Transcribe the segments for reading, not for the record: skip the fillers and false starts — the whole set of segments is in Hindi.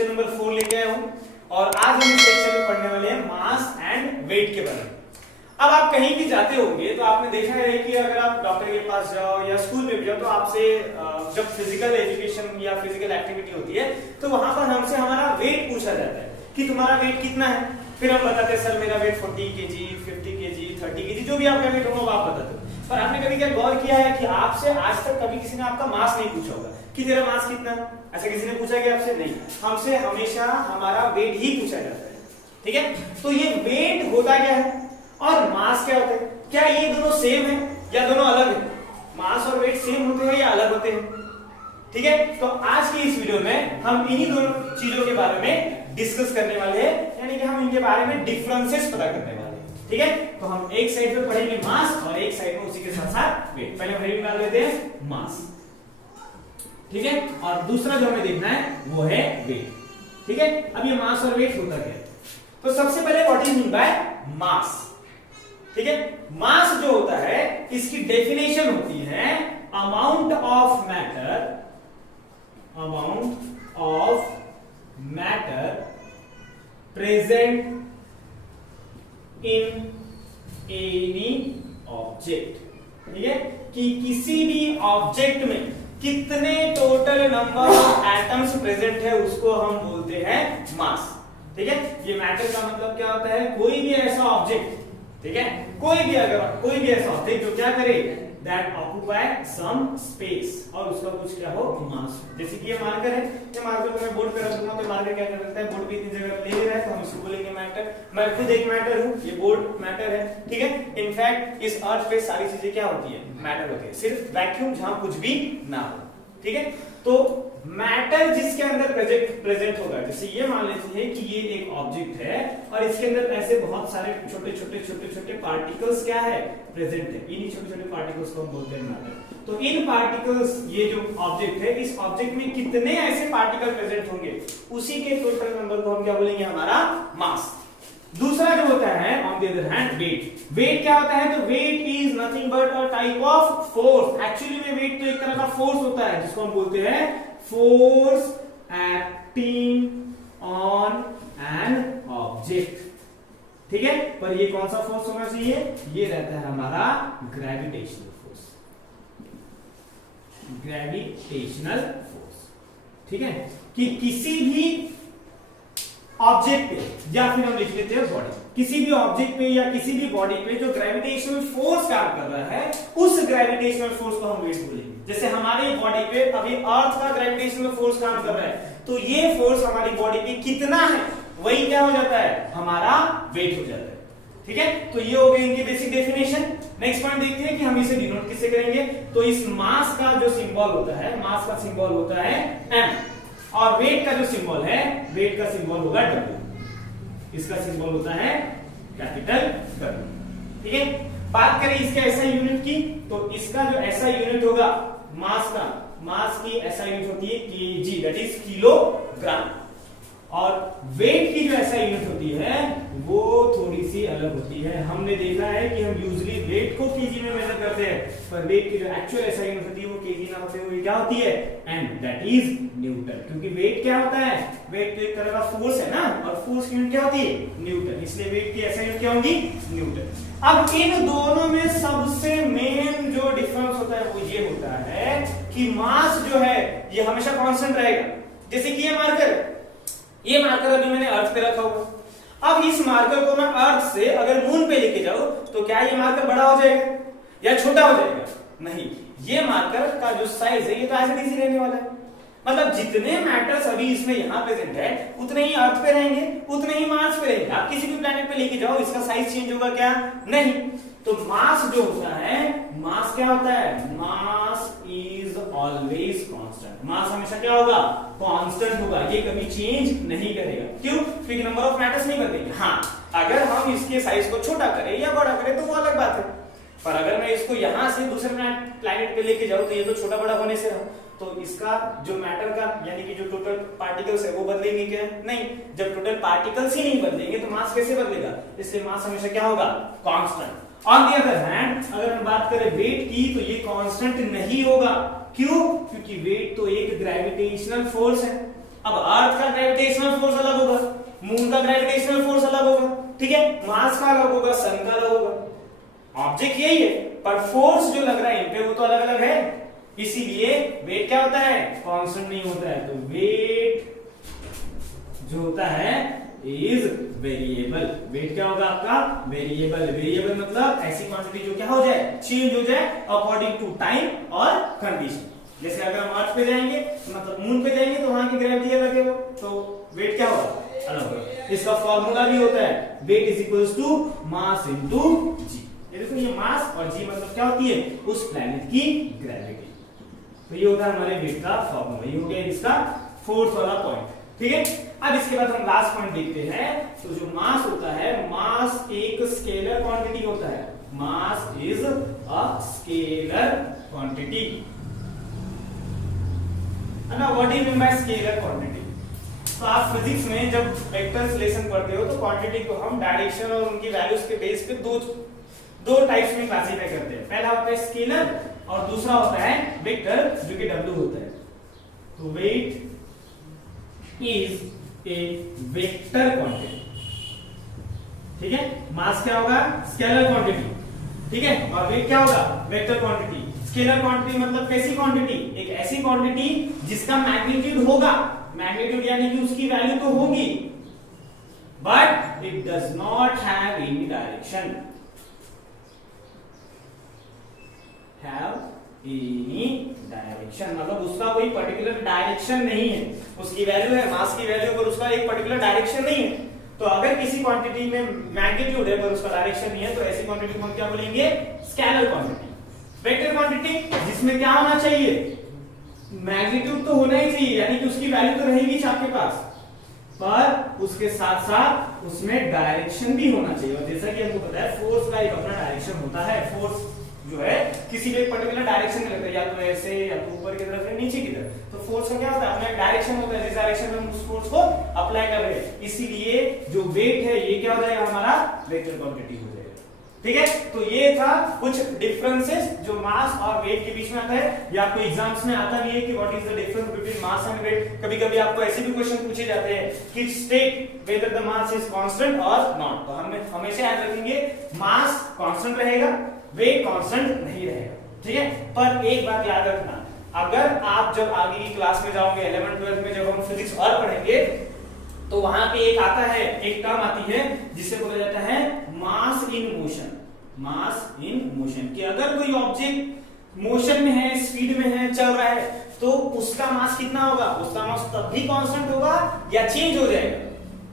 लेक्चर नंबर 4 लेके आया हूं और आज हम इस लेक्चर में पढ़ने वाले हैं मास एंड वेट के बारे में। अब आप कहीं भी जाते होंगे तो आपने देखा है कि अगर आप डॉक्टर के पास जाओ या स्कूल में भी जाओ तो आपसे जब फिजिकल एजुकेशन या फिजिकल एक्टिविटी होती है तो वहां पर हमसे हमारा वेट पूछा जाता है कि तुम्हारा वेट कितना है। फिर हम बताते हैं सर मेरा वेट 40 kg, 50 kg, 30 kg, जो भी आपका वेट होगा वो आप बताते हो। पर आपने कभी क्या गौर किया है कि आपसे आज तक कभी किसी ने आपका मास नहीं पूछा होगा कि तेरा मास कितना है? ऐसा किसी ने पूछा कि आपसे? नहीं, हमसे हमेशा हमारा वेट ही पूछा जाता है। ठीक है, तो ये वेट होता क्या है और मास क्या होता है? क्या ये दोनों सेम है या दोनों अलग है? मास और वेट सेम होते हैं या अलग होते हैं? ठीक है, तो आज की इस वीडियो में हम इन्हीं दोनों चीजों के बारे में डिस्कस करने वाले हैं, यानी कि हम इनके बारे में डिफरेंसेस पता करने वाले हैं। ठीक है, तो हम एक साइड पे पढ़ेंगे मास और एक साइड में उसी के साथ साथ वेट। पहले हम निकाल लेते हैं मास, ठीक है, और दूसरा जो हमें देखना है वो है वेट। ठीक है, अब ये मास और वेट होता क्या है? तो सबसे पहले what is mean by mass? ठीक है, मास जो होता है इसकी डेफिनेशन होती है amount of matter present in any object. ठीक है, कि किसी भी ऑब्जेक्ट में कितने total number of atoms present है उसको हम बोलते हैं मास। ठीक है, ये मैटर का मतलब क्या होता है? कोई भी ऐसा ऑब्जेक्ट, ठीक है, कोई भी ऐसा ऑब्जेक्ट जो क्या करे, दैट ऑक्यूपाई सम स्पेस और उसका कुछ क्या हो, मास। जैसे कि ये मार्कर है, ये मार्कर को मैं बोर्ड पे रख दूंगा तो मार्कर क्या कर सकता है, बोर्ड पे इतनी जगह ले रहा है तो हम इसको बोलेंगे मैटर। मैं खुद एक मैटर हूं, ये बोर्ड मैटर है। ठीक है, इनफैक्ट इस अर्थ पे सारी चीजें क्या होती है, मैटर होती है, सिर्फ वैक्यूम जहां कुछ भी ना हो। ठीक है, तो मैटर जिसके अंदर प्रेजेंट होगा, जैसे ये मान लेते हैं कि ये एक ऑब्जेक्ट है और इसके अंदर ऐसे बहुत सारे छोटे छोटे पार्टिकल्स क्या है, प्रेजेंट है। इन्हीं छोटे छोटे पार्टिकल्स को हम बोलते हैं मैटर। तो इन पार्टिकल्स, ये जो ऑब्जेक्ट है, इस ऑब्जेक्ट में कितने ऐसे पार्टिकल प्रेजेंट होंगे उसी के टोटल नंबर को हम क्या बोलेंगे, हमारा मास। दूसरा जो होता है on the other hand weight. Weight क्या होता है? तो weight is nothing but a type of force. Actually में वेट तो एक तरह का फोर्स होता है जिसको हम बोलते हैं force acting on an object. ठीक है, पर ये कौन सा फोर्स होना चाहिए? ये रहता है हमारा ग्रेविटेशनल फोर्स। ग्रेविटेशनल फोर्स, ठीक है, कि किसी भी ऑब्जेक्ट पे, या फिर हम लिख लेते हैं बॉडी, किसी भी ऑब्जेक्ट पे या किसी भी बॉडी पे जो ग्रेविटेशनल फोर्स काम कर रहा है उस ग्रेविटेशनल फोर्स को हम वेट बोलेंगे। जैसे हमारी बॉडी पे अभी अर्थ का ग्रेविटेशनल फोर्स काम कर रहा है तो ये फोर्स हमारी बॉडी पे कितना है वही क्या हो जाता है, हमारा वेट हो जाता है। ठीक है, तो ये हो गई इनकी बेसिक डेफिनेशन। नेक्स्ट पॉइंट देखते हैं कि हम इसे डिनोट किससे करेंगे। तो इस मास का जो सिंबल होता है, मास का सिंबल होता है m, और वेट का जो सिंबल है, वेट का सिंबल होगा W। इसका सिंबल होता है कैपिटल W। ठीक है, बात करें इसके ऐसा यूनिट की, तो इसका जो ऐसा यूनिट होगा मास का, मास की ऐसा यूनिट होती है केजी, दैट इज किलोग्राम। और वेट की जो ऐसा यूनिट होती है वो थोड़ी सी अलग होती है। हमने देखा है कि हम यूजुअली वेट को केजी में मेजर करते हैं, पर वेट की जो एक्चुअल ऐसा यूनिट होती है वो केजी ना होते हुए क्या होती है, एंड दैट इज न्यूटन। क्योंकि वेट क्या होता है, वेट तो एक तरह का फोर्स है ना, और फोर्स की यूनिट क्या होती है, न्यूटन। इसलिए वेट की ऐसा यूनिट क्या होगी, न्यूटन। अब इन दोनों में सबसे मेन जो डिफरेंस होता है वो ये होता है कि मास जो है ये हमेशा कांस्टेंट रहेगा। जैसे कि ये मार्कर अभी मैंने अर्थ पे रखा होगा। अब इस मार्कर को मैं अर्थ से अगर मून पे लेके जाऊं तो क्या ये मार्कर बड़ा हो जाएगा या छोटा हो जाएगा? नहीं, ये मार्कर का जो साइज है ये तो ऐसे ही रहने वाला है। मतलब जितने मैटर्स अभी इसमें यहां प्रेजेंट है उतने ही अर्थ पे रहेंगे, उतने ही मार्स पे रहेंगे। आप किसी भी प्लेनेट पे लेके जाओ, इसका साइज चेंज होगा क्या? नहीं। तो मास जो होता है, मास क्या होता है, मास इज ऑलवेज कांस्टेंट। मास हमेशा क्या होगा, कांस्टेंट होगा, ये कभी चेंज नहीं करेगा। क्यों? क्योंकि नंबर ऑफ मैटर्स नहीं बदलेंगे। हाँ, अगर हम इसके साइज को छोटा करें या बड़ा करें तो वो अलग बात है, पर अगर मैं इसको यहां से दूसरे प्लेनेट पे लेके जाऊं तो ये तो छोटा बड़ा होने से रहा, तो इसका जो मैटर का यानी कि जो टोटल पार्टिकल्स है वो बदलेंगे क्या? नहीं। जब टोटल पार्टिकल्स ही नहीं बदलेंगे तो मास कैसे बदलेगा? इसलिए मास हमेशा क्या होगा, constant. On the other hand अगर हम बात करें वेट की तो ये कांस्टेंट नहीं होगा। क्यों? क्योंकि वेट तो एक ग्रेविटेशनल फोर्स है। अब अर्थ का ग्रेविटेशनल फोर्स अलग होगा, मून का ग्रेविटेशनल फोर्स अलग होगा, ठीक है, मास का अलग होगा, सन का अलग होगा। ऑब्जेक्ट यही है पर फोर्स जो लग रहा है इन पे वो तो अलग अलग है। इसीलिए वेट क्या होता है, कांस्टेंट नहीं होता है। तो वेट जो होता है इज वेरिएबल। वेट क्या होगा आपका, वेरिएबल। वेरिएबल मतलब ऐसी क्वांटिटी जो क्या हो जाए, चेंज हो जाए अकॉर्डिंग टू टाइम और कंडीशन। जैसे अगर हम अर्थ पे जाएंगे मतलब मून पे जाएंगे तो वहां की ग्रेविटी अलग है, तो वेट क्या होगा, अलग होगा। इसका फॉर्मूला भी होता है weight is equals to mass into g. ये देखो ये मास और जी मतलब क्या होती है, उस प्लैनेट की ग्रेविटी। तो ये होता है हमारे वेट का फॉर्मूला। ये हो गया इसका फोर्थ वाला पॉइंट, ठीक है। अब इसके बाद हम लास्ट पॉइंट देखते हैं। तो जो मास होता है, मास एक स्केलर क्वांटिटी होता है। Mass is a scalar quantity, है ना। What is mean by scalar quantity? तो आप फिजिक्स में जब वेक्टर्स लेसन पढ़ते हो तो क्वांटिटी को हम डायरेक्शन और उनकी वैल्यूज के बेस पे दो टाइप्स में क्लासिफाई करते हैं। पहला होता है स्केलर और दूसरा होता है वेक्टर जो कि W होता है। तो weight is a vector quantity, ठीक है। मास क्या होगा, स्केलर क्वांटिटी, ठीक है, और वेट क्या होगा, वेक्टर क्वांटिटी। स्केलर क्वांटिटी मतलब कैसी क्वांटिटी, एक ऐसी क्वांटिटी जिसका मैग्नीट्यूड होगा, मैग्नीट्यूड यानी कि उसकी वैल्यू तो होगी but it does not have any direction, have any direction मतलब उसका कोई पर्टिकुलर डायरेक्शन नहीं है। उसकी वैल्यू है मास की वैल्यू पर उसका एक पर्टिकुलर डायरेक्शन नहीं है। तो अगर किसी क्वांटिटी में मैग्नीट्यूड है पर उसका डायरेक्शन नहीं है तो ऐसी क्वांटिटी को हम क्या बोलेंगे, स्केलर क्वांटिटी। वेक्टर क्वांटिटी जिसमें क्या होना चाहिए, मैग्नीट्यूड तो होना ही चाहिए यानी कि उसकी वैल्यू तो रहेगी आपके पास पर उसके साथ साथ उसमें डायरेक्शन भी होना चाहिए। और जैसा कि हमको पता है फोर्स का एक अपना डायरेक्शन होता है। फोर्स जो है किसी भी पर्टिकुलर डायरेक्शन में लगता है, या तो ऐसे या तो ऊपर की तरफ या नीचे की तरफ। तो फोर्स का क्या होता है, अपना एक डायरेक्शन होता है, जिस डायरेक्शन में हम उस फोर्स को अप्लाई कर रहे हैं। इसीलिए जो वेट है ये क्या हो जाएगा, हमारा वेक्टर क्वांटिटी हो जाएगा, ठीक है। तो ये था कुछ डिफरेंसेस जो मास और वेट के बीच में आता है। या आपको एग्जाम्स में आता भी है कि what is the difference between mass and weight. कभी कभी आपको ऐसे भी क्वेश्चन पूछे जाते हैं कि state whether the mass is constant और नॉट। तो हम हमेशा याद रखेंगे मास कांस्टेंट रहेगा, वेट कांस्टेंट नहीं रहेगा, ठीक है। पर एक बात याद रखना, अगर आप जब आगे की क्लास में जाओगे 11th 12th में जब हम फिजिक्स और पढ़ेंगे तो वहां पे एक आता है, एक टर्म आती है जिसे बोला जाता है मास in motion. Mass in motion कि अगर कोई ऑब्जेक्ट मोशन में है, स्पीड में है, चल रहा है तो उसका मास कितना होगा, उसका मास तब भी कांस्टेंट होगा या चेंज हो जाएगा।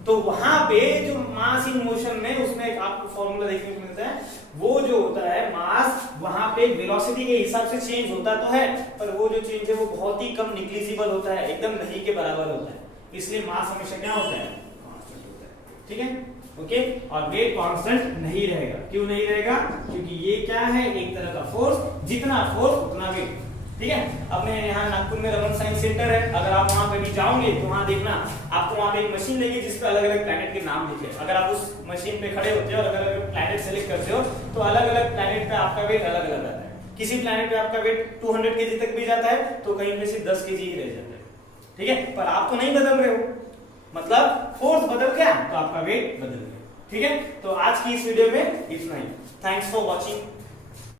तो वहां पे जो मास इन मोशन में उसमें एक आपको फॉर्मूला देखने को मिलता है, वो जो होता है मास वहां पे वेलोसिटी के हिसाब से चेंज होता तो है पर वो जो चेंज है वो बहुत ही कम निग्लिजिबल होता है, एकदम नहीं के बराबर होता है। इसलिए मास हमेशा क्या होता है, कांस्टेंट होता है, ठीक है, ओके। और वेट कांस्टेंट नहीं रहेगा। क्यों नहीं रहेगा, क्योंकि ये क्या है, एक तरह का फोर्स, जितना फोर्स उतना वेट, ठीक है। अपने यहाँ नागपुर में रमन साइंस सेंटर है, अगर आप वहां पे भी जाओगे तो वहां देखना आपको वहां पे एक मशीन लेगी जिस पे अलग अलग प्लैनेट के नाम लिखे। अगर आप उस मशीन पे खड़े होते हो और अलग अलग प्लैनेट सेलेक्ट करते हो तो अलग अलग प्लैनेट पे आपका वेट अलग अलग आता है। किसी प्लैनेट पे आपका वेट 200 kg तक भी जाता है तो कहीं पे सिर्फ 10 kg ही रह जाता है, ठीक है। पर आप तो नहीं बदल रहे हो, मतलब फोर्स बदल गया तो आपका वेट बदल गया, ठीक है। तो आज की इस वीडियो में इतना ही। Thanks for watching.